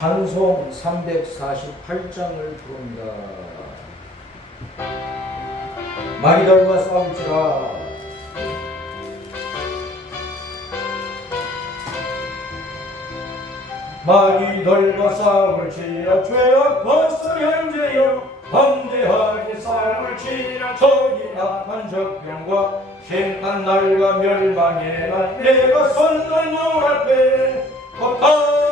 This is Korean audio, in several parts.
찬송 348장을 부릅니다. 마리들과 싸울지라. 마리들과 싸울지라. 죄악 벗어 현재여 방대하게 싸울지라. 저기 악한 적병과 심한 날과 멸망의 날 내가 섰는 눈앞에 걷다가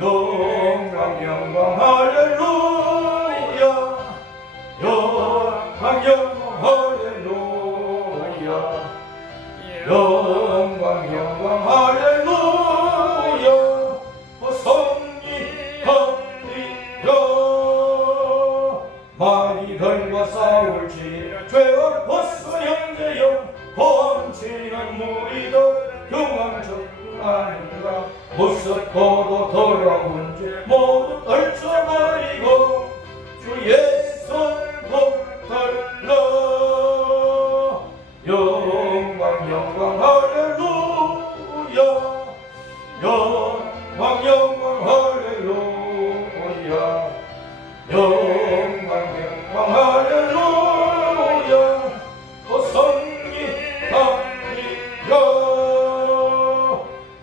영광 영광 할렐루야. 영광 영광 할렐루야. 영광 영광 할렐루야. 성리하리라. 마리들과 싸울지라. 죄악 벗어 현재여 범치는 무리들 흉왕적하니라. 무섭고도 더러운 죄 모두 떨쳐버리고 주의 손 붙들라. 영광 영광 할렐루야. 영광 영광 할렐루야. 영광 영광 할렐루야.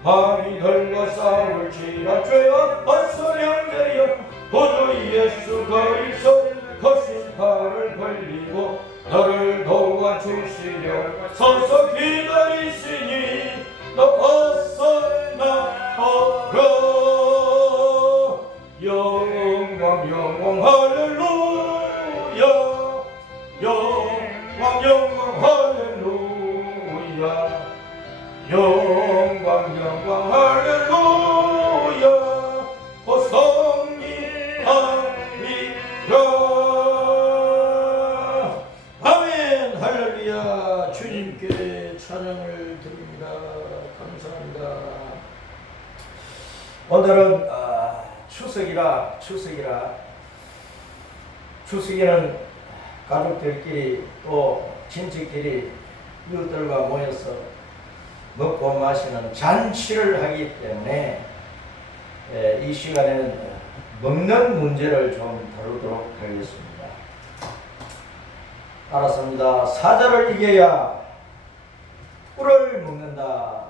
마리들과 싸울지라. 죄악 벗어 현재여 보주 예수 그리스도 거신 팔을 벌리고 너를 도와주시려 서서 기다리시니 너 벗어나오라. 영광 영광 할렐루야. 영광 영광 할렐루야. 영광 영광 할렐루야. 성리하리라. 아멘. 할렐루야. 주님께 찬양을 드립니다. 감사합니다. 오늘은 추석에는 가족들끼리 또 친척끼리 이웃들과 모여서 먹고 마시는 잔치를 하기 때문에 이 시간에는 먹는 문제를 좀 다루도록 하겠습니다. 알았습니다. 사자를 이겨야 꿀을 먹는다.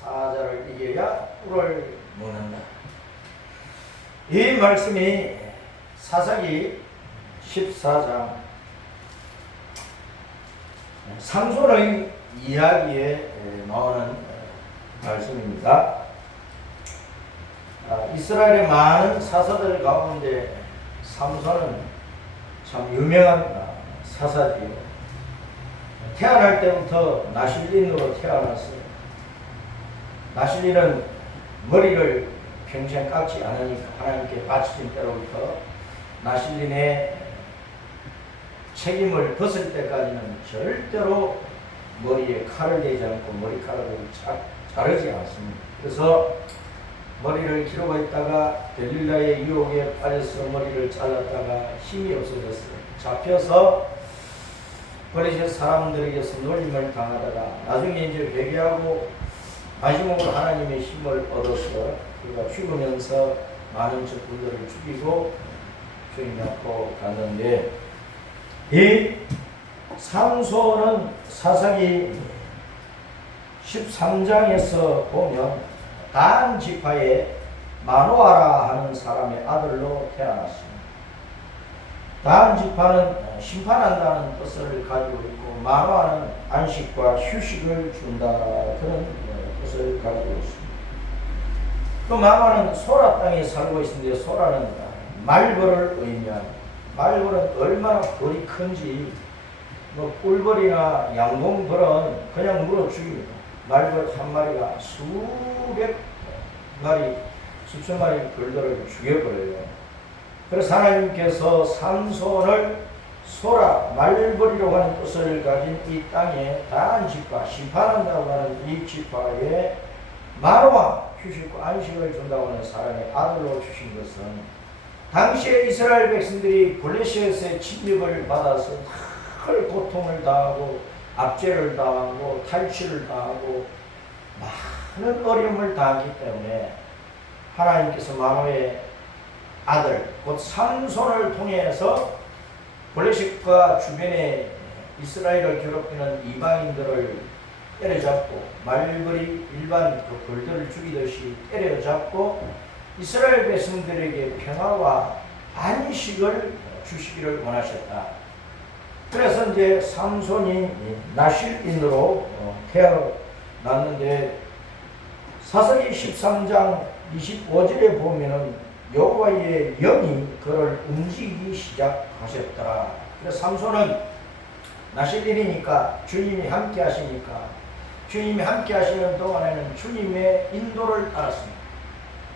사자를 이겨야 꿀을 먹는다. 이 말씀이 사사기 14장 삼손의 이야기에 나오는 말씀입니다. 이스라엘의 많은 사사들 가운데 삼손은 참 유명한 사사지요. 태어날 때부터 나실린으로 태어났어요. 나실린은 머리를 평생 깎지 않으니까 하나님께 바치신 때로부터 나실린의 책임을 벗을 때까지는 절대로 머리에 칼을 대지 않고 머리카락을 자르지 않습니다. 그래서 머리를 기르고 있다가 델릴라의 유혹에 빠져서 머리를 잘랐다가 힘이 없어졌어요. 잡혀서 버리신 사람들에게서 놀림을 당하다가 나중에 이제 회개하고 마지막으로 하나님의 힘을 얻어서 그가 죽으면서 많은 적군들을 죽이고 주님 앞으로 갔는데, 이 삼손은 사사기 13장에서 보면 단 지파의 마노아라 하는 사람의 아들로 태어났습니다. 단 지파는 심판한다는 뜻을 가지고 있고 마노아는 안식과 휴식을 준다 그런 뜻을 가지고 있습니다. 그 마노아는 소라 땅에 살고 있는데 소라는 말벌을 의미합니다. 말벌은 얼마나 벌이 큰지 꿀벌이나 양봉벌은 그냥 물어 죽입니다. 말벌 한 마리가 수백 마리, 수천 마리 벌들을 죽여버려요. 그래서 하나님께서 삼손을 소라, 말벌이라고 하는 뜻을 가진 이 땅에 단 지파, 심판한다고 하는 이 지파에 마노아, 휴식과 안식을 준다고 하는 사람의 아들로 주신 것은 당시에 이스라엘 백성들이 블레셋의 침입을 받아서 큰 고통을 당하고 압제를 당하고 탈취를 당하고 큰 어려움을 당했기 때문에 하나님께서 마노의 아들 곧 삼손을 통해서 블레셋과 주변에 이스라엘을 괴롭히는 이방인들을 때려잡고 말벌이 일반 그 벌들을 죽이듯이 때려잡고 이스라엘 백성들에게 평화와 안식을 주시기를 원하셨다. 그래서 이제 삼손이 나실인으로 태어났는데 사사기 13장 25절에 보면은 여호와의 영이 그를 움직이기 시작하셨더라. 그래서 삼손은 나실인이니까 주님이 함께 하시니까 주님이 함께 하시는 동안에는 주님의 인도를 따랐습니다.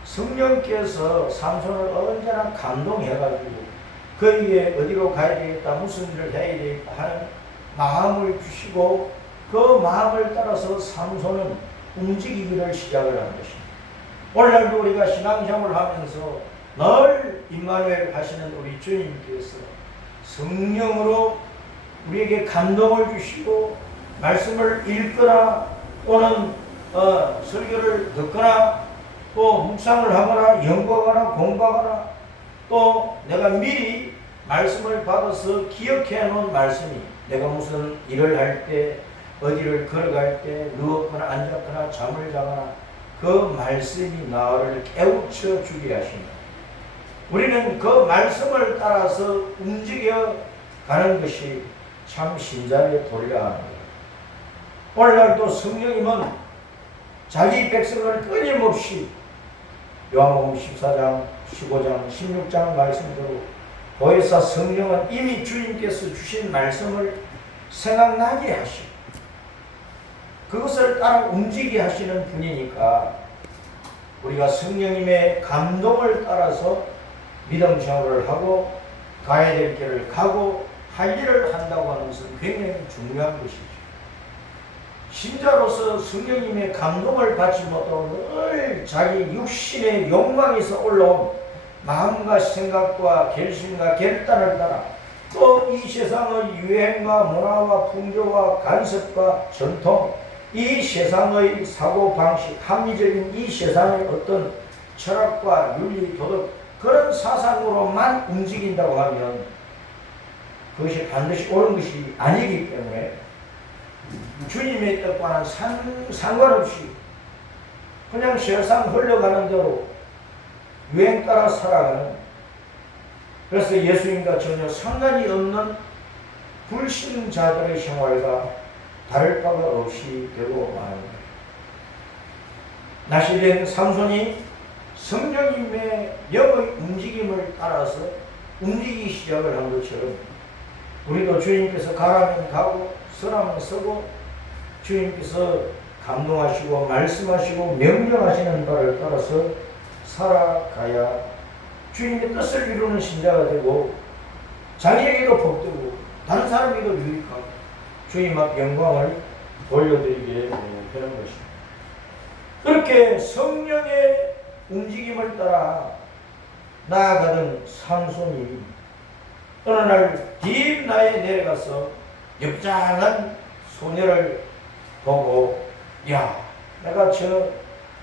성령께서 삼손을 언제나 감동해가지고 그에게 어디로 가야 되겠다, 무슨 일을 해야 되겠다 하는 마음을 주시고 그 마음을 따라서 삼손은 움직이기를 시작을 한 것입니다. 오늘날도 우리가 신앙생활을 하면서 늘 임마누엘 하시는 우리 주님께서 성령으로 우리에게 감동을 주시고 말씀을 읽거나 또는 설교를 듣거나 또 묵상을 하거나 연구하거나 공부하거나 또 내가 미리 말씀을 받아서 기억해 놓은 말씀이 내가 무슨 일을 할 때 어디를 걸어갈 때 누웠거나 앉았거나 잠을 자거나 그 말씀이 나를 깨우쳐 주게 하십니다. 우리는 그 말씀을 따라서 움직여 가는 것이 참 신자의 도리라 합니다. 오늘날도 성령님은 자기 백성을 끊임없이 요한복음 14장, 15장, 16장 말씀대로 보혜사 성령은 이미 주님께서 주신 말씀을 생각나게 하시고 그것을 따라 움직이게 하시는 분이니까 우리가 성령님의 감동을 따라서 믿음 생활을 하고 가야 될 길을 가고 할 일을 한다고 하는 것은 굉장히 중요한 것이죠. 신자로서 성령님의 감동을 받지 못하고 늘 자기 육신의 욕망에서 올라온 마음과 생각과 결심과 결단을 따라 또 이 세상의 유행과 문화와 풍조와 간섭과 전통 이 세상의 사고방식 합리적인 이 세상의 어떤 철학과 윤리 도덕 그런 사상으로만 움직인다고 하면 그것이 반드시 옳은 것이 아니기 때문에 주님의 뜻과는 상관없이 그냥 세상 흘러가는 대로 유행 따라 살아가는 그래서 예수님과 전혀 상관이 없는 불신자들의 생활과 다를 바가 없이 되고 말합니다. 나실된 삼손이 성령님의 영의 움직임을 따라서 움직이기 시작을 한 것처럼 우리도 주님께서 가라면 가고 서라면 서고 주님께서 감동하시고 말씀하시고 명령하시는 바를 따라서 살아가야 주님의 뜻을 이루는 신자가 되고 자기에게도 복되고 다른 사람에게도 유익하고 주님 앞 영광을 돌려드리게 되는 것입니다. 그렇게 성령의 움직임을 따라 나아가던 삼손이 어느 날 딥나에 내려가서 옆장한 소녀를 보고 야 내가 저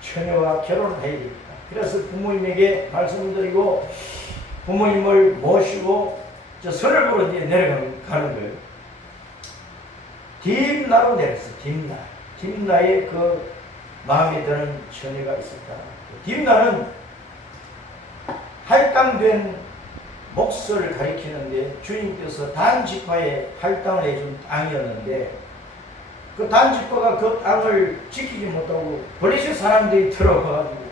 처녀와 결혼을 해야 되겠다. 그래서 부모님에게 말씀을 드리고 부모님을 모시고 저 선을 보러 이제 내려가는 거예요. 딥나로 내렸어. 딥나에 그 마음에 드는 처녀가 있었다. 딥나는 할당된 몫을 가리키는데 주님께서 단지파에 할당을 해준 땅이었는데 그 단지파가 그 땅을 지키지 못하고 블레셋 사람들이 들어가가지고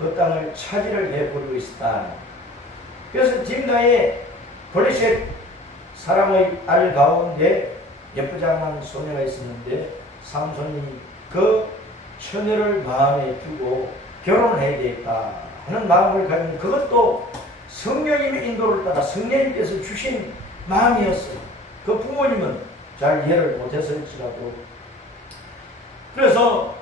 그 땅을 차지를 해버리고 있었다. 그래서 딥나에 블레셋 사람의 알 가운데 예쁘장한 소녀가 있었는데 삼손이 그 처녀를 마음에 두고 결혼을 해야 되겠다 하는 마음을 가진 그것도 성령님의 인도를 따라 성령님께서 주신 마음이었어요. 그 부모님은 잘 이해를 못했을지라도 그래서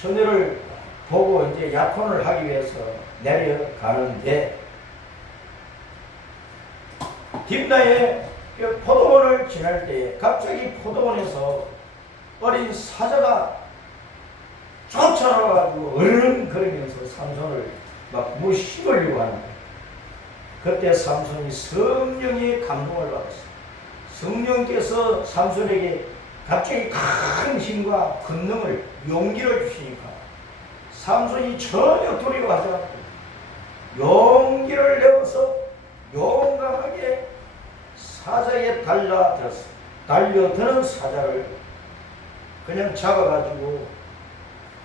처녀를 보고 이제 약혼을 하기 위해서 내려가는데 딥나에 포도원을 지날 때 갑자기 포도원에서 어린 사자가 쫓아와가지고 어른거리면서 삼손을 막 물 씹으려고 하는 거예요. 그때 삼손이 성령의 감동을 받았어요. 성령께서 삼손에게 갑자기 큰 힘과 권능을 용기를 주시니까 삼손이 전혀 두려워하지 않고 용기를 내어서 용감하게 사자에 달려들었어요. 달려드는 사자를 그냥 잡아가지고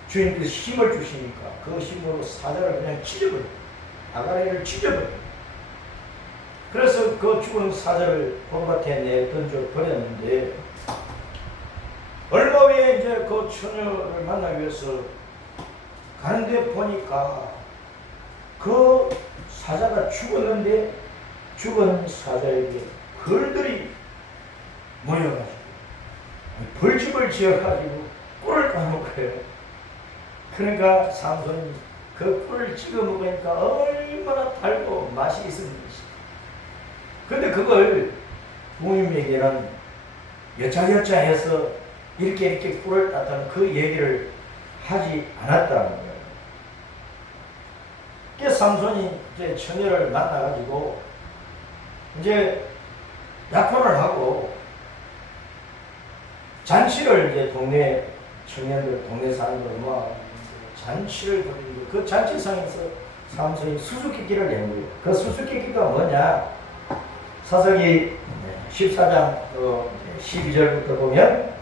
주인께서 힘을 주시니까 그 힘으로 사자를 그냥 찢어버려요. 아가리를 찢어버려요. 그래서 그 죽은 사자를 포로밭에 내 던져버렸는데 얼마 후에 이제 그 처녀를 만나기 위해서 가는데 보니까 그 사자가 죽었는데 죽은 사자에게 벌들이 모여가지고 벌집을 지어가지고 꿀을 까먹어요. 그러니까 삼손이 그 꿀을 찍어 먹으니까 얼마나 달고 맛이 있었는 것이. 근데 그걸 부모님에게는 여차여차 해서 이렇게 꿀을 땄다는 그 얘기를 하지 않았다는 거예요. 그래서 삼손이 이제 처녀를 만나가지고 이제 약혼을 하고 잔치를 이제 동네 청년들, 동네 사람들 막 잔치를 벌이는데 그 잔치상에서 삼손이 수수께끼를 낸 거예요. 그 수수께끼가 뭐냐? 사사기 14장 12절부터 보면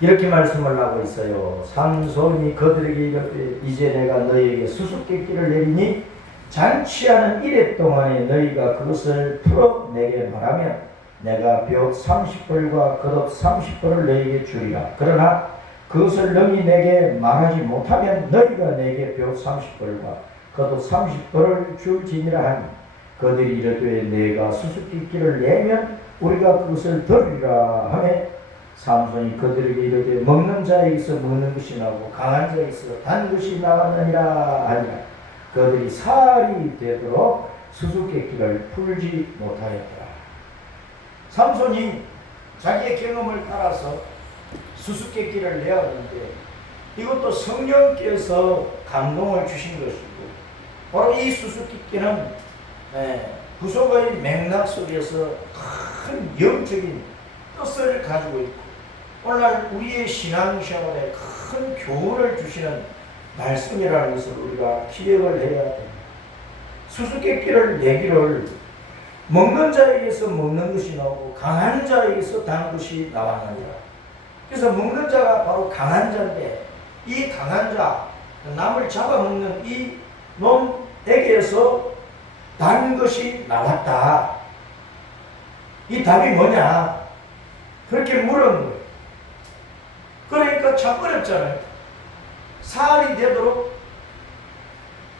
이렇게 말씀을 하고 있어요. 삼손이 그들에게 이르되 이제 내가 너희에게 수수께끼를 내리니 잔치하는 이래 동안에 너희가 그것을 풀어 내게 말하면 내가 벽 30벌과 겉옷 30벌을 너희에게 주리라. 그러나 그것을 너희 내게 말하지 못하면 너희가 내게 벽 30벌과 겉옷 30벌을 줄지니라 하니 그들이 이르되 내가 수수께끼를 내면 우리가 그것을 들으리라 하매 삼손이 그들에게 이르되 먹는 자에게서 먹는 것이 나오고 강한 자에게서 단 것이 나왔느니라 하니라. 그들이 살이 되도록 수수께끼를 풀지 못하였더라. 삼손이 자기의 경험을 따라서 수수께끼를 내었는데 이것도 성령께서 감동을 주신 것이고 바로 이 수수께끼는 구속의 맥락 속에서 큰 영적인 뜻을 가지고 있고 오늘날 우리의 신앙생활에 큰 교훈을 주시는 말씀이라는 것을 우리가 기억을 해야 됩니다. 수수께끼를 내기를 먹는 자에게서 먹는 것이 나오고 강한 자에게서 단 것이 나왔느니라. 그래서 먹는 자가 바로 강한 자인데 이 강한 자, 남을 잡아먹는 이 놈에게서 단 것이 나왔다. 이 답이 뭐냐? 그렇게 물은 거예요. 그러니까 참 어렵잖아요. 살이 되도록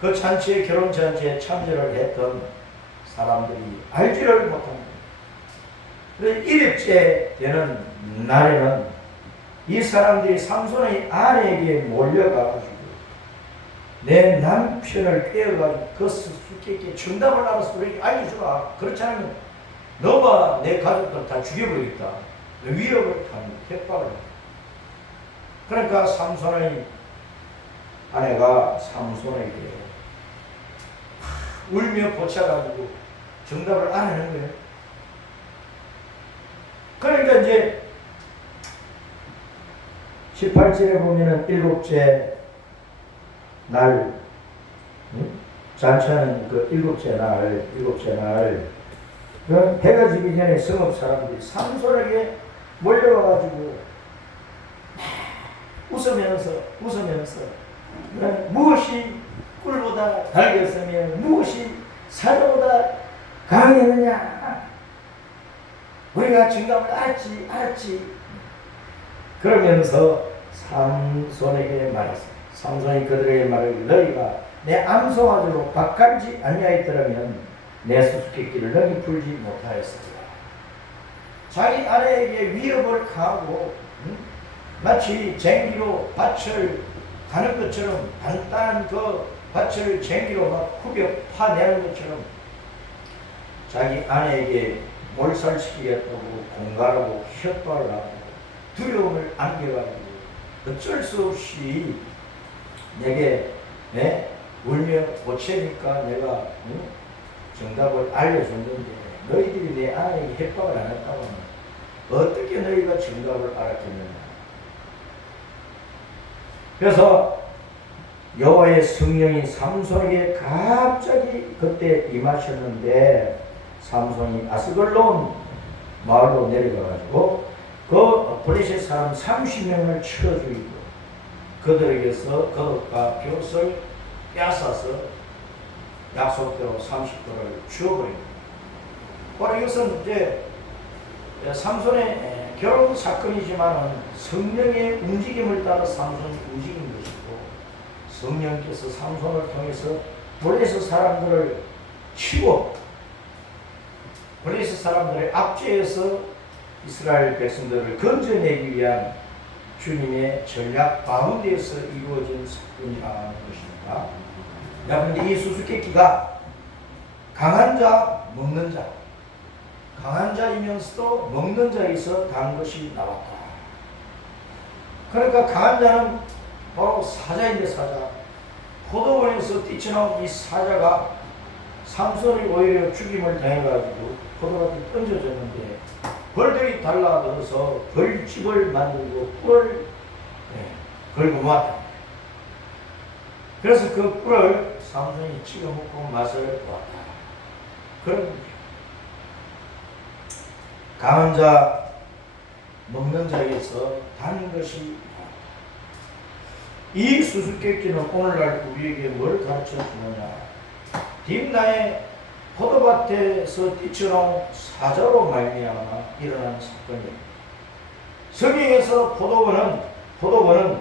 그 잔치에, 결혼 잔치에 참여를 했던 사람들이 알지를 못합니다. 그래서 1일째 되는 날에는 이 사람들이 삼손의 아내에게 몰려가가지고 내 남편을 꿰어가지고 그 수수께끼 정답을 알아서 우리에게 알려주라. 그렇지 않으면 너와 내 가족들 다 죽여버리겠다. 위협을 하는 협박을 합니다. 그러니까 삼손의 아내가 삼손에게 울며 보채가지고 정답을 알아내는 거예요. 그러니까 이제 18절에 보면은 일곱째 날, 잔치하는 그 일곱째 날, 그 해가 지기 전에 성읍 사람들이 삼손에게 몰려와가지고 웃으면서 무엇이 꿀보다 달겠으며 무엇이 사자보다 강했느냐? 우리가 정답을 알았지. 그러면서 삼손에게 말했습니다. 삼손이 그들에게 말하기를 너희가 내 암송아지로 박하지 아니하였더라면 내 수수께끼를 너희 풀지 못하였으리라. 자기 아내에게 위협을 가하고 마치 쟁기로 밭을 가는 것처럼 단단한 그 밭을 쟁기로 막 후벼 파내는 것처럼 자기 아내에게 몰살시키겠다고 공갈하고 협박을 하고 두려움을 안겨가지고 어쩔 수 없이 내게 울며 보채니까 내가 정답을 알려줬는데 너희들이 내 아내에게 협박을 안 했다면 어떻게 너희가 정답을 알았겠느냐. 그래서 여호와의 성령이 삼손에게 갑자기 그때 임하셨는데 삼손이 아스글론 마을로 내려가가지고 그 블레셋 사람 30명을 쳐 죽이고 그들에게서 겉과 벼슬 빼앗아서 약속대로 30도를 주어버립니다. 바로 이것은 이제 삼손의 결혼 사건이지만 성령의 움직임을 따라 삼손이 움직인 것이고 성령께서 삼손을 통해서 블레셋 사람들을 치고 블레셋 사람들의 압제에서 이스라엘 백성들을 건져내기 위한 주님의 전략 가운데에서 이루어진 사건이라는 것입니다. 여러분, 이 수수께끼가 강한 자, 먹는 자, 강한 자이면서도 먹는 자에서 단 것이 나왔다. 그러니까 강한 자는 바로 사자인데 사자. 포도원에서 뛰쳐나온 이 사자가 삼손이 오히려 죽임을 당해가지고 포도밭에 던져졌는데 벌들이 달라들어서 벌집을 만들고 꿀을 걸고 모았다. 그래서 그 꿀을 삼손이 찍어 먹고 맛을 보았다. 그런 거죠. 강한 자, 먹는 자에서 단 것이 나왔다. 이 수수께끼는 오늘날 우리에게 뭘 가르쳐 주느냐. 딥나의 포도밭에서 뛰쳐나온 사자로 말미암아 일어난 사건이에요. 성경에서 포도원은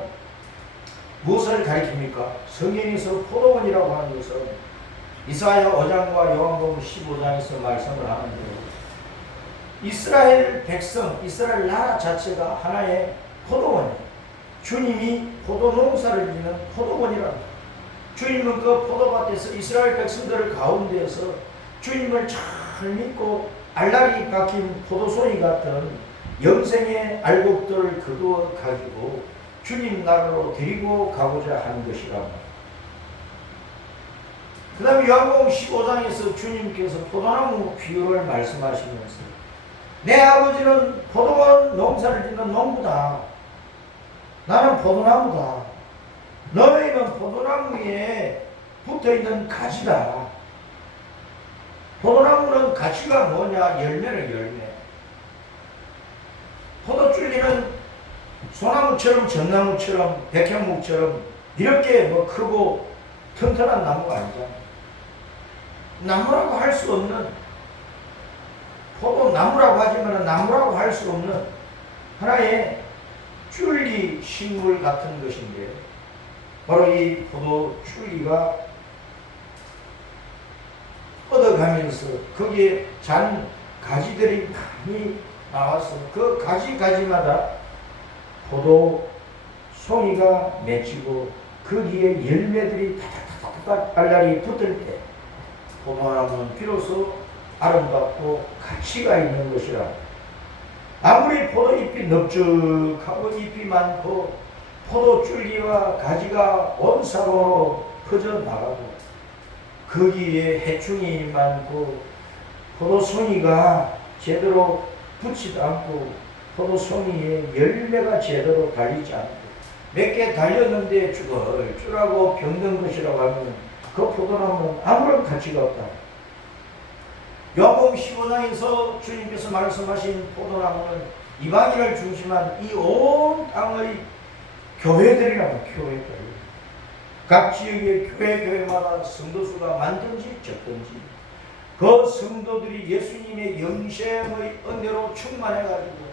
무엇을 가리킵니까? 성경에서 포도원이라고 하는 것은 이사야 5장과 요한복음 15장에서 말씀을 하는데요. 이스라엘 백성, 이스라엘 나라 자체가 하나의 포도원이에요. 주님이 포도 농사를 짓는 포도원이랍니다. 주님은 그 포도밭에서 이스라엘 백성들 가운데에서 주님을 잘 믿고 알락이 박힌 포도송이 같은 영생의 알곡들을 거두어 가지고 주님 나라로 데리고 가고자 하는 것이랍니다. 그 다음에 요한복음 15장에서 주님께서 포도나무 비유를 말씀하시면서 내 아버지는 포도원 농사를 짓는 농부다. 나는 포도나무다. 너희는 포도나무 위에 붙어있는 가지다. 포도나무는 가지가 뭐냐? 열매는 열매. 포도줄기는 소나무처럼 전나무처럼 백향목처럼 이렇게 크고 튼튼한 나무가 아니잖아. 나무라고 할 수 없는, 포도나무라고 하지만 나무라고 할 수 없는 하나의 줄기 식물 같은 것인데 바로 이 포도 줄기가 뻗어가면서 거기에 잔 가지들이 많이 나와서 그 가지마다 포도 송이가 맺히고 거기에 열매들이 타닥타닥 알알이 붙을 때 포도나무는 비로소 아름답고 가치가 있는 것이라. 아무리 포도잎이 넓적하고 잎이 많고 포도줄기와 가지가 온 사방으로 퍼져나가고 거기에 해충이 많고 포도송이가 제대로 붙지도 않고 포도송이에 열매가 제대로 달리지 않고 몇 개 달렸는데 쭈글쭈글하고 병든 것이라고 하면 그 포도나무는 아무런 가치가 없다. 요한복음 15장에서 주님께서 말씀하신 포도나무는 이방인을 중심한 이 온 땅의 교회들이라고. 교회들. 각 지역의 교회마다 성도수가 많든지 적든지 그 성도들이 예수님의 영생의 은혜로 충만해가지고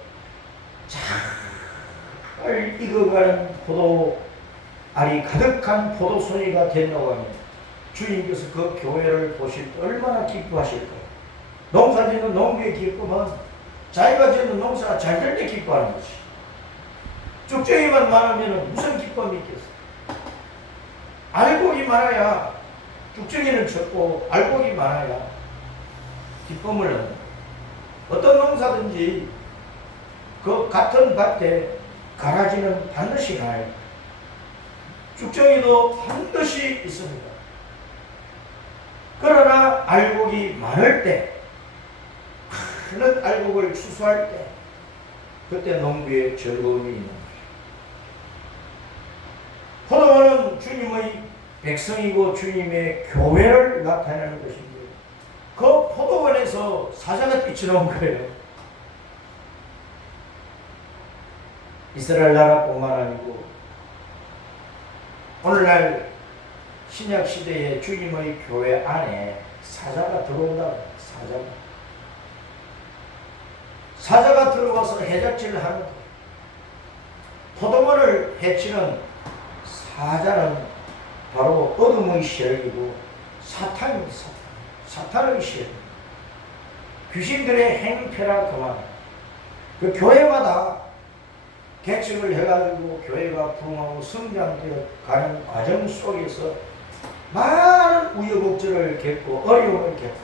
잘 익어가는 포도알이 가득한 포도송이가 된다고 하면 주님께서 그 교회를 보실 때 얼마나 기뻐하실까요? 농사 짓는 농부의 기쁨은 자기가 짓는 농사가 잘 될 때 기뻐하는 것이. 쭉쟁이만 많으면 무슨 기쁨이 있겠어? 알곡이 많아야, 쭉쟁이는 적고 알곡이 많아야 기쁨을 얻는다. 어떤 농사든지 그 같은 밭에 가라지는 반드시 나요. 쭉정이도 반드시 있습니다. 그러나 알곡이 많을 때, 큰 알곡을 추수할 때, 그때 농부의 즐거움이 있는 것입니다. 포도원은 주님의 백성이고 주님의 교회를 나타내는 것인데, 그 포도원에서 사자가 뛰쳐나온 거예요. 이스라엘 나라뿐만 아니고 오늘날 신약 시대의 주님의 교회 안에 사자가 들어온다고. 사자가 들어와서 해적질을 하는 거예요. 포도원을 해치는 사자는 바로 어둠의 세력이고 사탄입니다. 사탄의 세력. 귀신들의 행패라 그만. 그 교회마다 개척을 해가지고 교회가 부흥하고 성장되어 가는 과정 속에서 많은 우여곡절을 겪고 어려움을 겪고,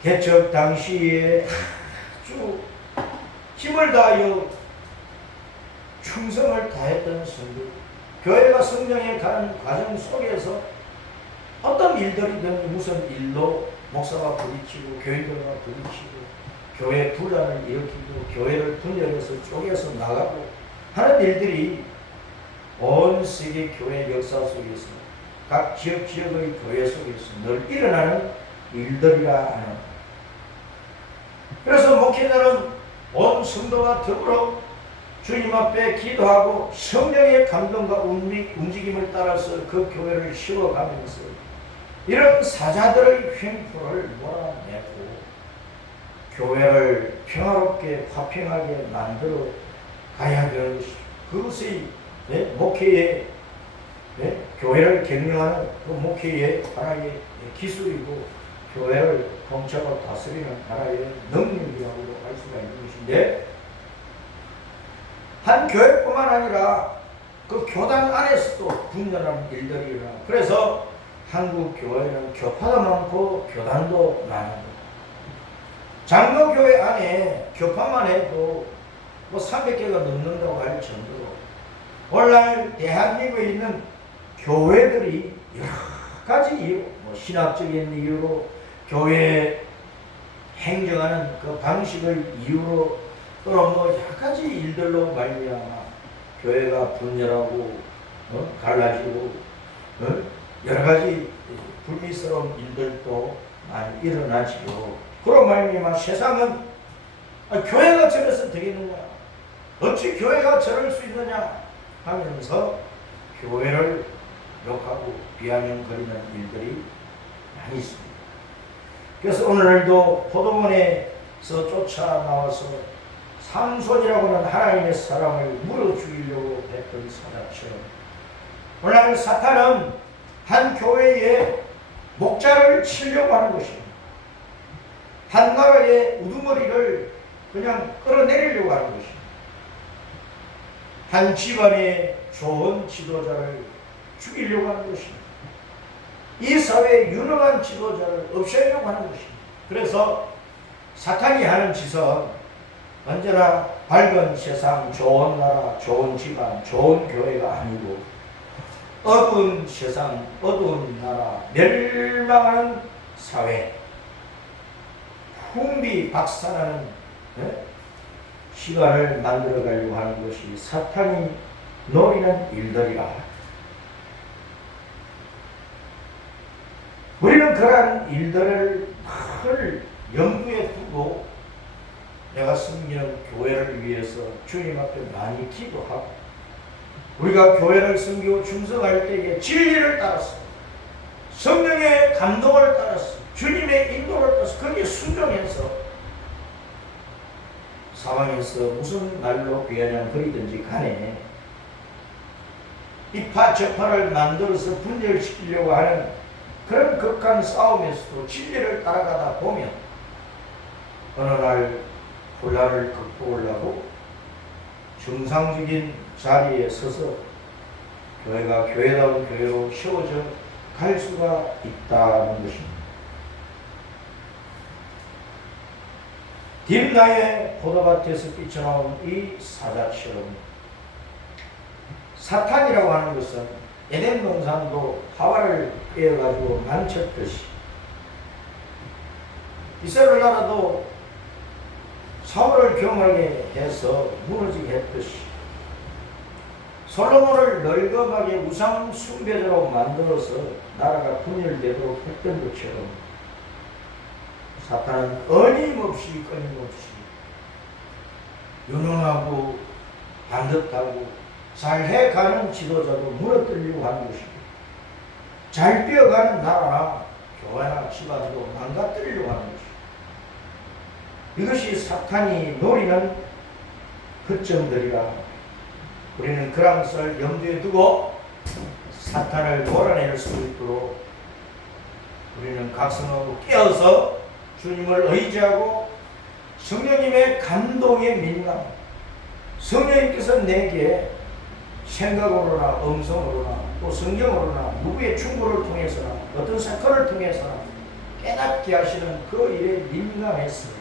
개척 당시에 아주 힘을 다하여 충성을 다했던 성도, 교회가 성장해 가는 과정 속에서 어떤 일들이든 무슨 일로 목사가 부딪히고 교인들과 부딪히고 교회 분란을 일으키고 교회를 분열해서 쪼개서 나가고 하는 일들이 온 세계 교회 역사 속에서 각 지역의 교회 속에서 늘 일어나는 일들이라 하는. 그래서 목회자는 온 성도가 더불어 주님 앞에 기도하고 성령의 감동과 움직임을 따라서 그 교회를 세워가면서 이런 사자들의 횡포를 몰아내고 교회를 평화롭게 화평하게 만들어 가야 되는 것이죠. 그것이 목회의 교회를 경영하는 그 목회의 하나의 기술이고 교회를 통째로 다스리는 하나의 능력이라고 할 수가 있는 것인데, 한 교회뿐만 아니라 그 교단 안에서도 분열하는 일들이라. 그래서 한국 교회는 교파도 많고 교단도 많은 것. 장로교회 안에 교파만 해도 뭐 300개가 넘는다고 할 정도로 오늘날 대한민국에 있는 교회들이 여러 가지 이유, 뭐 신학적인 이유로 교회 행정하는 그 방식의 이유로 또는 뭐 여러 가지 일들로 말미암아 교회가 분열하고 갈라지고 여러 가지 불미스러운 일들도 많이 일어나지요. 그런 말미암아 세상은 교회가 저래서 되겠는 거야. 어찌 교회가 저럴 수 있느냐 하면서 교회를 욕하고 비아냥거리는 일들이 많이 있습니다. 그래서 오늘도 포도원에서 쫓아 나와서 삼손이라고 하는 하나님의 사람을 물어 죽이려고 했던 사자처럼 오늘 사탄은 한 교회에 목자를 치려고 하는 것입니다. 한 나라의 우두머리를 그냥 끌어내리려고 하는 것입니다. 한 집안의 좋은 지도자를 죽이려고 하는 것입니다. 이 사회의 유능한 지도자를 없애려고 하는 것입니다. 그래서 사탄이 하는 짓은 언제나 밝은 세상, 좋은 나라, 좋은 집안, 좋은 교회가 아니고 어두운 세상, 어두운 나라, 멸망하는 사회, 풍비박산하는 시간을 만들어 가려고 하는 것이 사탄이 노리는 일들이라. 우리는 그러한 일들을 늘 염두에 두고 내가 섬기는 교회를 위해서 주님 앞에 많이 기도하고 우리가 교회를 섬기고 충성할 때에 진리를 따라서 성령의 감동을 따라서 주님의 인도를 따라서 거기에 순종해서 상황에서 무슨 말로 비아냥거리든지 간에 이파 저파를 만들어서 분열시키려고 하는 그런 극한 싸움에서도 진리를 따라가다 보면 어느 날 혼란을 극복하려고 정상적인 자리에 서서 교회가 교회다운 교회로 세워져 갈 수가 있다는 것입니다. 딥나의 포도밭에서 뛰쳐나온 이 사자처럼 사탄이라고 하는 것은 에덴 동산도 하와를 빼어가지고 망쳤듯이 이스라엘 나라도 사울을 경하게 해서 무너지게 했듯이 솔로몬을 널검하게 우상 숭배자로 만들어서 나라가 분열되도록 했던 것처럼 사탄은 끊임없이 유능하고 반듯하고 잘해가는 지도자도 무너뜨리려고 하는 것이고 잘 뛰어가는 나라나 교회나 집안도 망가뜨리려고 하는 것이고 이것이 사탄이 노리는 허점들이라 우리는 그런 것을 염두에 두고 사탄을 몰아낼 수 있도록 우리는 각성하고 깨어서 주님을 의지하고 성령님의 감동에 민감 성령님께서 내게 생각으로나 음성으로나 또 성경으로나 누구의 충고를 통해서나 어떤 사건을 통해서나 깨닫게 하시는 그 일에 민감했어요.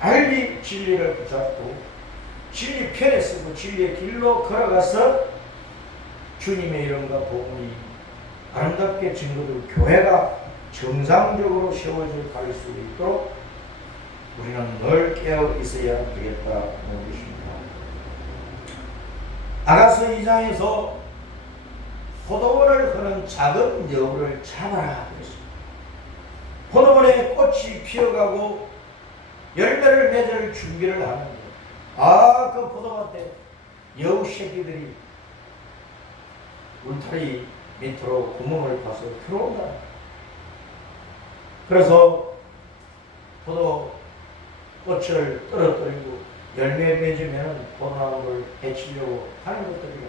알리 진리를 붙잡고 진리 편에 쓰고 진리의 길로 걸어가서 주님의 이름과 복음이 아름답게 증거될 교회가 정상적으로 세워져 갈 수 있도록 우리는 늘 깨어 있어야 되겠다는 것입니다. 아가서 2장에서 포도원을 거는 작은 여우를 잡아라 그랬습니다. 포도원에 꽃이 피어가고 열매를 맺을 준비를 하는 거예요. 그 포도밭에 여우 새끼들이 울타리 밑으로 구멍을 파서 들어온다. 그래서 포도꽃을 떨어뜨리고 열매 맺으면 포도나무를 해치려고 하는 것들이야.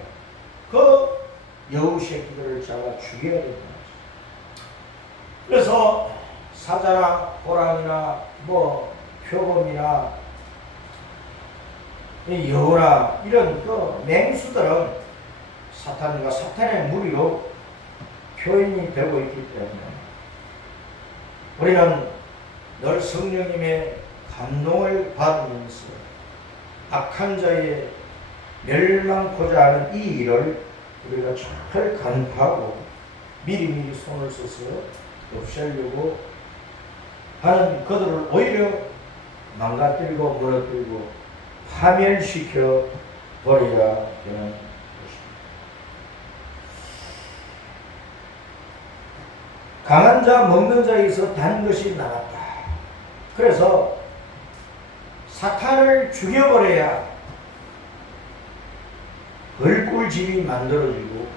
그 여우 새끼들을 잡아 죽여야 된다. 그래서 사자나 호랑이나 표범이나 여우나 이런 그 맹수들은 사탄과 사탄의 무리로 표현이 되고 있기 때문에 우리는 늘 성령님의 감동을 받으면서 악한 자의 멸망코자 하는 이 일을 우리가 잘 간파하고 미리미리 손을 써서 없애려고 하는 그들을 오히려 망가뜨리고 무너뜨리고 파멸시켜 버려야 되는 것입니다. 강한 자 먹는 자에서 단 것이 나갔다. 그래서 사탄을 죽여버려야 벌꿀집이 만들어지고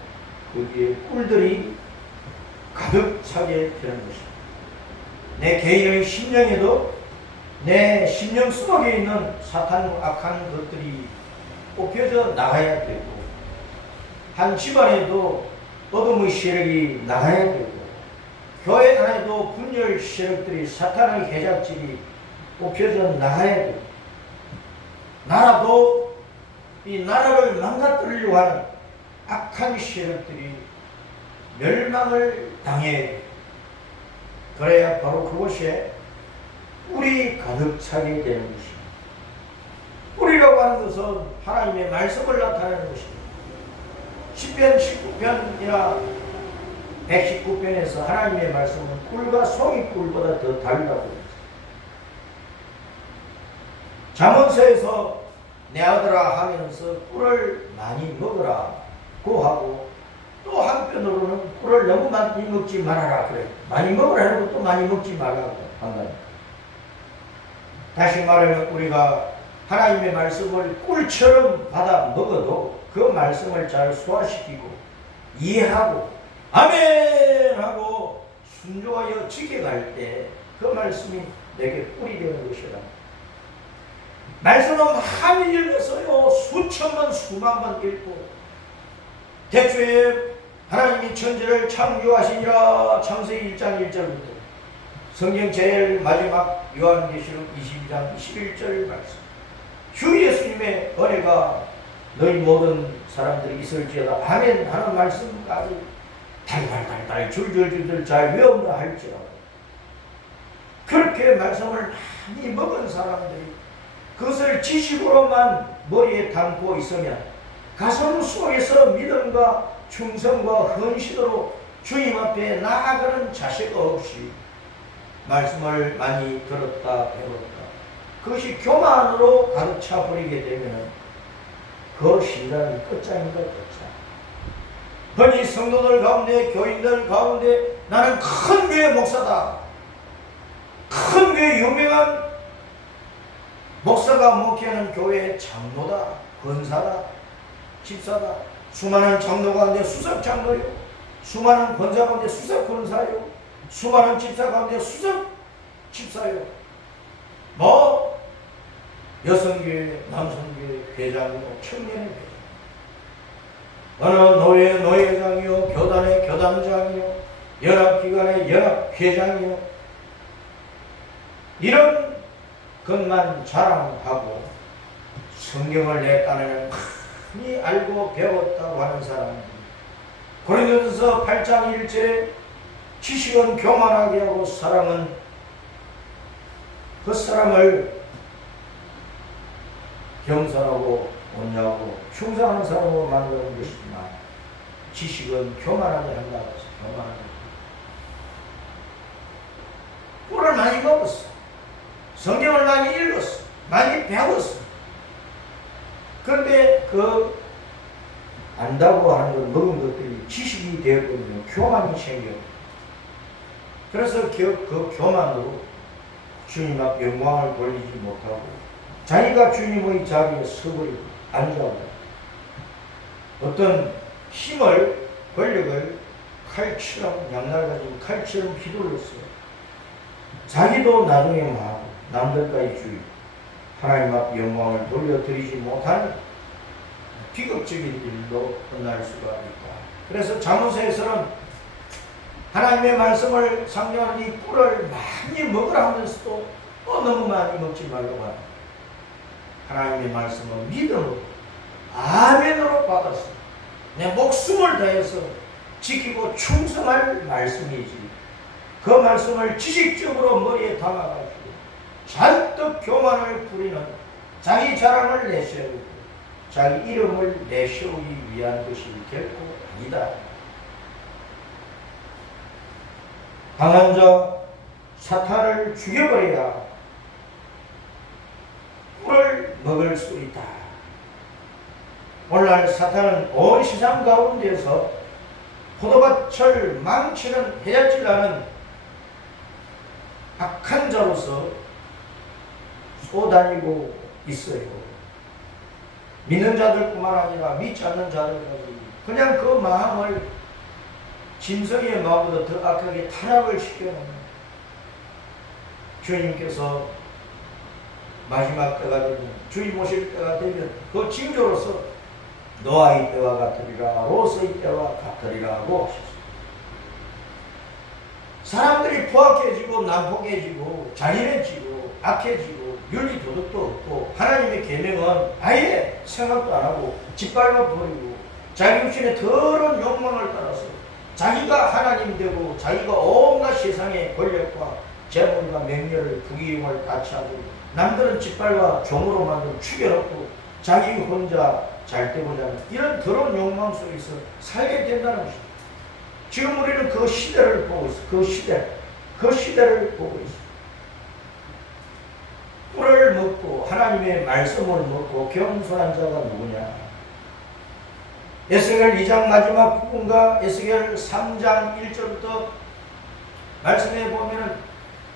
거기에 꿀들이 가득 차게 되는 것입니다. 내 개인의 심령에도 내 심령 속에 있는 사탄 악한 것들이 뽑혀져 나가야 되고 한 집안에도 어둠의 세력이 나가야 되고 교회 안에도 분열 세력들이 사탄의 해작질이 뽑혀져 나가야 되고 나라도 이 나라를 망가뜨리려고 하는 악한 세력들이 멸망을 당해야 돼. 그래야 바로 그곳에 꿀이 가득 차게 되는 것입니다. 꿀이라고 하는 것은 하나님의 말씀을 나타내는 것입니다. 10편 19편이나 119편에서 하나님의 말씀은 꿀과 송이꿀보다 더 달다고 했습니다. 잠언서에서 내 아들아 하면서 꿀을 많이 먹으라고 하고 또 한편으로는 꿀을 너무 많이 먹지 말아라 그래. 많이 먹으라는 것도 많이 먹지 말라고 한다. 다시 말하면 우리가 하나님의 말씀을 꿀처럼 받아 먹어도 그 말씀을 잘 소화시키고 이해하고 아멘 하고 순종하여 지켜갈 때 그 말씀이 내게 꿀이 되는 것이다. 말씀은 많이 읽었어요. 수천 번 수만 번 읽고 대초에 하나님이 천지를 창조하시니라 창세기 1장 1절부터 성경 제일 마지막 요한계시록 22장 21절 말씀 주 예수님의 은혜가 너희 모든 사람들이 있을지어다 아멘 하는 말씀까지 달달달달 줄줄줄줄 잘 외운다 할지라도 그렇게 말씀을 많이 먹은 사람들이 그것을 지식으로만 머리에 담고 있으면 가슴 속에서 믿음과 충성과 헌신으로 주님 앞에 나아가는 자세가 없이 말씀을 많이 들었다 배웠다, 그것이 교만으로 가르쳐 버리게 되면 그 신앙이 끝장입니다. 끝장. 흔히 성도들 가운데, 교인들 가운데 나는 큰 교회 목사다, 큰 교회 유명한 목사가 목회하는 교회의 장로다, 권사다, 집사다, 수많은 장로 가운데 수석 장로요, 수많은 권사 가운데 수석 권사요, 수많은 집사 가운데 수석 집사요, 뭐 여성교회, 남성교회 회장이요, 청년의 회장, 어느 노예 노예장이요, 교단의 교단장이요, 연합기관의 연합회장이요, 이런 것만 자랑하고 성경을 내 딴에는 많이 알고 배웠다고 하는 사람이 고린도전서 8장 1절에 지식은 교만하게 하고 사랑은 그 사람을 겸손하고 온유하고 충성하는 사람으로 만드는 것이지만 지식은 교만하게 한다고 해서 교만하게 꿀을 많이 먹었어, 성경을 많이 읽었어, 많이 배웠어. 그런데 그 안다고 하는 것, 먹은 것들이 지식이 되었거든요. 교만이 생겨. 그래서 그 교만으로 주님 앞 영광을 돌리지 못하고 자기가 주님의 자리에 서버리고 앉아고 어떤 힘을, 권력을 칼처럼, 양날 가진 칼처럼 휘둘렀어요. 자기도 나중에 망하고 남들까지 주의 하나님 앞 영광을 돌려드리지 못한 비극적인 일로 끝날 수가 있다. 그래서 잠언서에서는 하나님의 말씀을 상정하는 이 꿀을 많이 먹으라 하면서도 또 너무 많이 먹지 말라고 합니다. 하나님의 말씀은 믿음으로 아멘으로 받았어. 내 목숨을 다해서 지키고 충성할 말씀이지, 그 말씀을 지식적으로 머리에 담아가지고 잔뜩 교만을 부리는, 자기 자랑을 내세우고 자기 이름을 내세우기 위한 것이 결코 아니다. 강한 자 사탄을 죽여버려야 꿀을 먹을 수 있다. 오늘날 사탄은 온 세상 가운데서 포도밭을 망치는, 해야지라는 악한 자로서 쏘다니고 있어요. 믿는 자들뿐만 아니라 믿지 않는 자들까지 그냥 그 마음을 짐승의 마음보다 더 악하게 타락을 시켜놓는, 주님께서 마지막 때가 되면, 주님 오실 때가 되면 그 징조로서 노아의 때와 같으리라, 롯의 때와 같으리라고 하셨습니다. 사람들이 포악해지고 난폭해지고 잔인해지고 악해지고 윤리 도덕도 없고 하나님의 계명은 아예 생각도 안 하고 짓밟아 버리고 자기 육신의 더러운 욕망을 따라서 자기가 하나님 되고 자기가 온갖 세상의 권력과 재물과 명예를 부귀영화를 다 취하고 남들은 짓밟아 종으로 만들고 죽여놓고 자기 혼자 잘 되고자 하는 이런 더러운 욕망 속에서 살게 된다는 것입니다. 지금 우리는 그 시대를 보고 있어. 그 시대를 보고 있어. 꿀을 먹고 하나님의 말씀을 먹고 겸손한 자가 누구냐? 에스겔 2장 마지막 부분과 에스겔 3장 1절부터 말씀해 보면은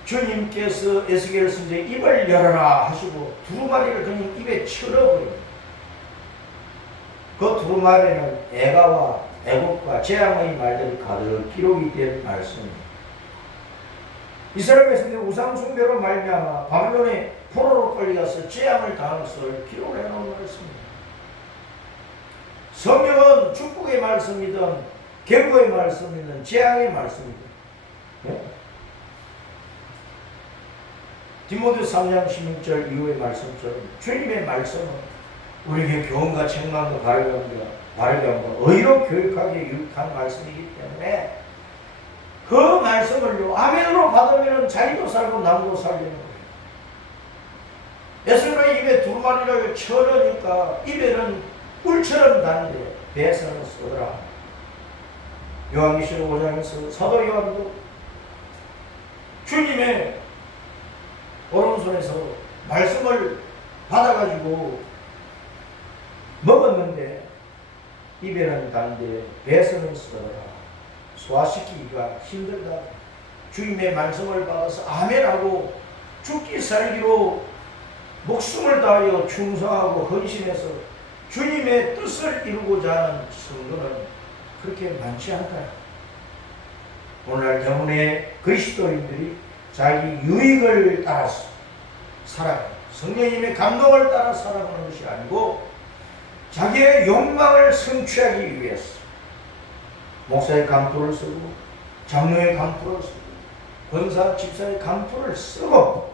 주님께서 에스겔 선지자의 입을 열어라 하시고 두루마리를 그냥 입에 쳐넣어버립니다. 그 두루마리는 애가와 애국과 재앙의 말들이 가득 기록이 된 말씀입니다. 이스라엘 백성들이 우상 숭배로 말미암아 바벨론의 포로로 끌려가서 재앙을 당한 것을 기록을 해놓은 말씀입니다. 성경은 축복의 말씀이든 경고의 말씀이든 재앙의 말씀이든, 네? 디모데 3장 16절 이후의 말씀처럼 주님의 말씀은 우리에게 교훈과 책망과 바르게 함과 의로 교육하기에 유익한 말씀이기 때문에 그 말씀을요 아멘으로 받으면 자기도 살고 남도 살리는 거예요. 예수님의 입에 두루마리를 쳐넣으니까 입에는 꿀처럼 다는데 배에서는 쏘더라. 요한계시록 5장에서 사도 요한도 주님의 오른손에서 말씀을 받아가지고 먹었는데 입에는 단데 배에서는 쏘더라. 소화시키기가 힘들다. 주님의 말씀을 받아서 아멘하고 죽기 살기로 목숨을 다하여 충성하고 헌신해서 주님의 뜻을 이루고자 하는 성도는 그렇게 많지 않다. 오늘날 대부분의 그리스도인들이 자기 유익을 따라서 살아가요. 성령님의 감동을 따라 살아가는 것이 아니고 자기의 욕망을 성취하기 위해서 목사의 감투를 쓰고 장로의 감투를 쓰고 권사 집사의 감투를 쓰고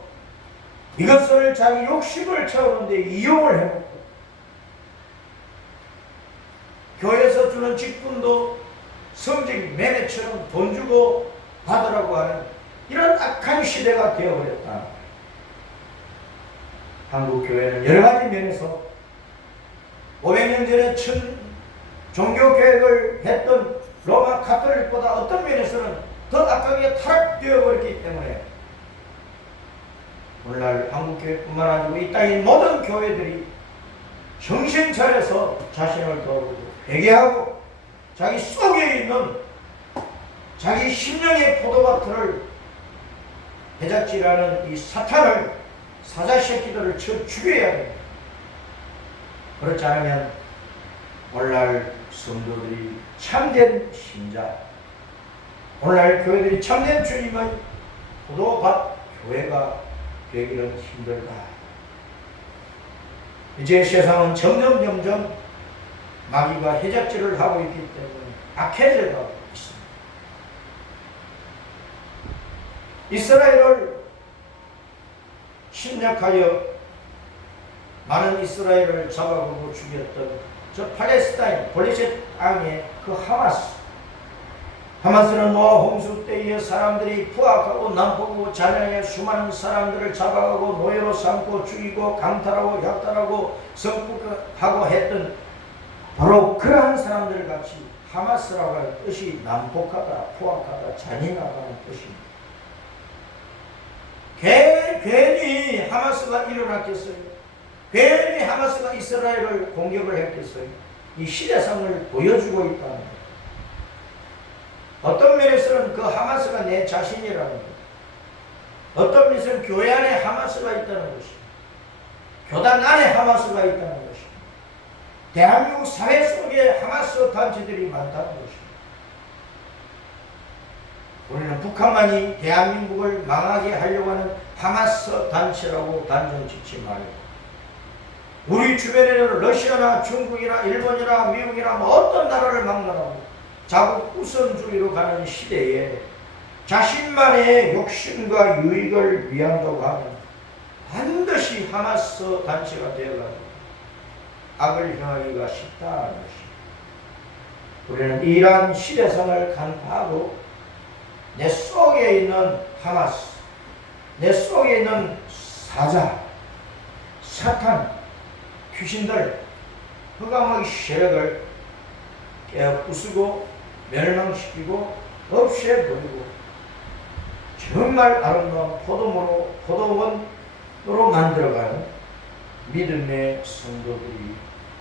이것을 자기 욕심을 채우는데 이용을 해놓고 교회에서 주는 직분도 성직 매매처럼 돈 주고 받으라고 하는 이런 악한 시대가 되어버렸다. 한국 교회는 여러 가지 면에서 500년 전에 종교개혁을 했던 로마 가톨릭보다 어떤 면에서는 더 악하게 타락되어 버렸기 때문에 오늘날 한국교회뿐만 아니고 이 땅의 모든 교회들이 정신 차려서 자신을 돌보고 회개하고 자기 속에 있는 자기 심령의 포도밭을 해작질하는 이 사탄을 사자새끼들을 쳐 죽여야 됩니다. 그렇지 않으면 오늘날 성도들이 참된 신자, 오늘날 교회들이 참된 주님의 포도밭 교회가 되기는 힘들다. 이제 세상은 점점 마귀가 해작질을 하고 있기 때문에 악해져 가고 있습니다. 이스라엘을 침략하여 많은 이스라엘을 잡아가고 죽였던 저 팔레스타인 블레셋 땅의 그 하마스는 노아 홍수 때에 사람들이 부악하고 난폭하고 잔인하게 수많은 사람들을 잡아가고 노예로 삼고 죽이고 강탈하고 약탈하고 성폭하고 했던 바로 그러한 사람들 같이 하마스라고 하는 뜻이 난폭하다, 포악하다, 잔인하다는 뜻입니다. 괜히 하마스가 일어났겠어요? 괜히 하마스가 이스라엘을 공격을 했겠어요? 이 시대상을 보여주고 있다는 거예요. 어떤 면에서는 그 하마스가 내 자신이라는 거예요. 어떤 면에서는 교회 안에 하마스가 있다는 것입니다. 교단 안에 하마스가 있다는 것입니다. 대한민국 사회 속에 하마스 단체들이 많다는 것입니다. 우리는 북한만이 대한민국을 망하게 하려고 하는 하마스 단체라고 단정 짓지 말고 우리 주변에는 러시아나 중국이나 일본이나 미국이나 어떤 나라를 막론하고 자국 우선주의로 가는 시대에 자신만의 욕심과 유익을 위한다고 하면 반드시 하마스 단체가 되어가지고 악을 행하기가 쉽다는 것입니다. 우리는 이러한 시대성을 간파하고 내 속에 있는 하마스, 내 속에 있는 사자, 사탄, 귀신들, 흑암의 세력을 깨부수고 멸망시키고 없애버리고 정말 아름다운 포도원으로 만들어가는 믿음의 성도들이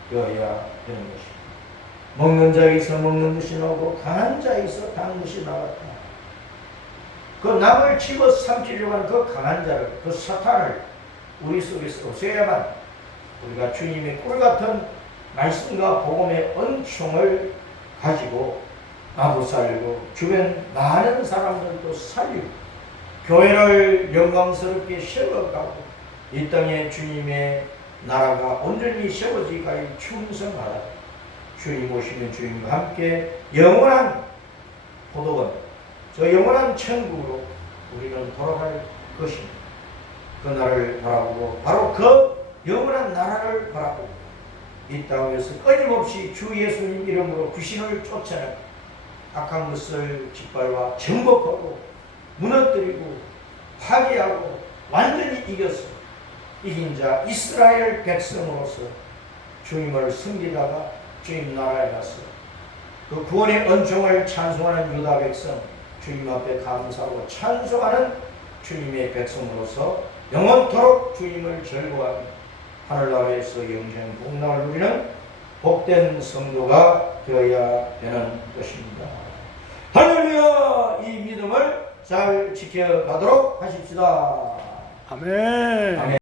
되어야 되는 것입니다. 먹는 자에게서 먹는 것이 나오고 강한 자에게서 단 것이 나왔다. 그 남을 집어 삼키려고 하는 그 강한 자를, 그 사탄을 우리 속에서 없애야만 우리가 주님의 꿀같은 말씀과 복음의 은총을 가지고 나도 살리고 주변 많은 사람들도 살리고 교회를 영광스럽게 세워가고 이 땅에 주님의 나라가 온전히 세워지기까지 충성하라. 주님 오시면 주님과 함께 영원한 포도원, 저 영원한 천국으로 우리는 돌아갈 것입니다. 그 나라를 바라보고 바로 그 영원한 나라를 바라보고 이 땅에서 끊임없이 주 예수님 이름으로 귀신을 쫓아내고 악한 것을 짓밟아 정복하고 무너뜨리고 파괴하고 완전히 이겨서 이긴 자 이스라엘 백성으로서 주님을 섬기다가 주님 나라에 가서 그 구원의 은총을 찬송하는 유다 백성, 주님 앞에 감사하고 찬송하는 주님의 백성으로서 영원토록 주님을 즐거워하며 하늘나라에서 영생 복락을 누리는 복된 성도가 되어야 되는 것입니다. 할렐루야! 이 믿음을 잘 지켜가도록 하십시다. 아멘. 아멘.